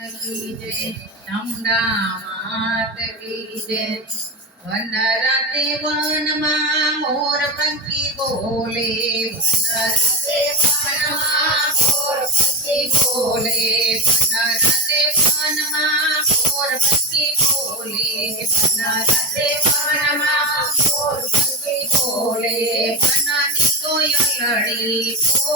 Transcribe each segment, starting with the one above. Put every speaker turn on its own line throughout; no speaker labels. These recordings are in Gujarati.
કી જય ચામુંડા માત કી જય વન રાતે વનમાં મોર પંખી બોલે વન રાતે વનમાં મોર પંખી બોલે વન રાતે વનમાં મોર પંખી બોલે વન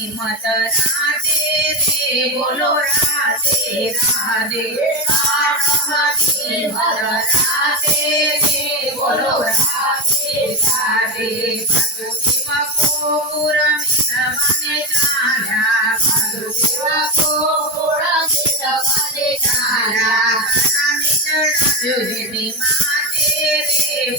આઠમની મત રાતે રે બોલો રાધે રાધે આઠમની મત રાતે રે બોલો રાધે રાધે ભગુદેવા કોપુર મિલવાને ચાલ્યા ભગુદેવા કોપુર મિલવાને ચાલ્યા ચડાવ્યો એની માથે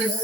ગાયો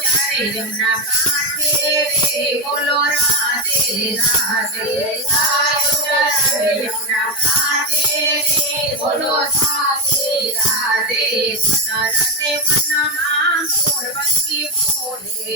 જ્યારે જમના કાંઠે રે બોલો રાધે રાધે ગાયો જ્યારે જમના કાંઠે રે બોલો રાધે રાધે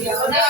Yeah.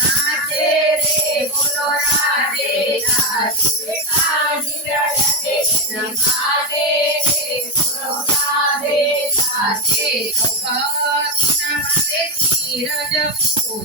હાથે રે બોલો રાધે રાધે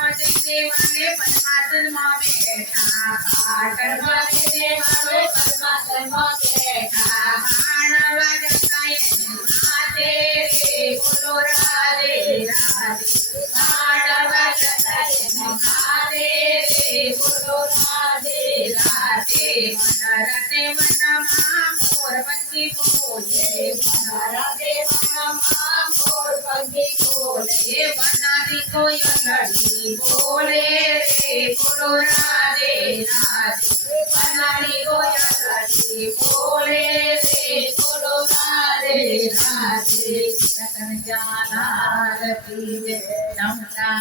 देवने परमात्म बैठा पाटन वाले देवने परमात्म बैठा मानव जगाए माते रे बोलो राधे राधे मानव जगाए माते रे बोलो राधे राधे मन रते मन मा કોયલડી બોલે રે બોલો રાધે રાધે વનાની કોયલડી બોલે રે બોલો રાધે રાધે રતન જાલા કી જય સમતા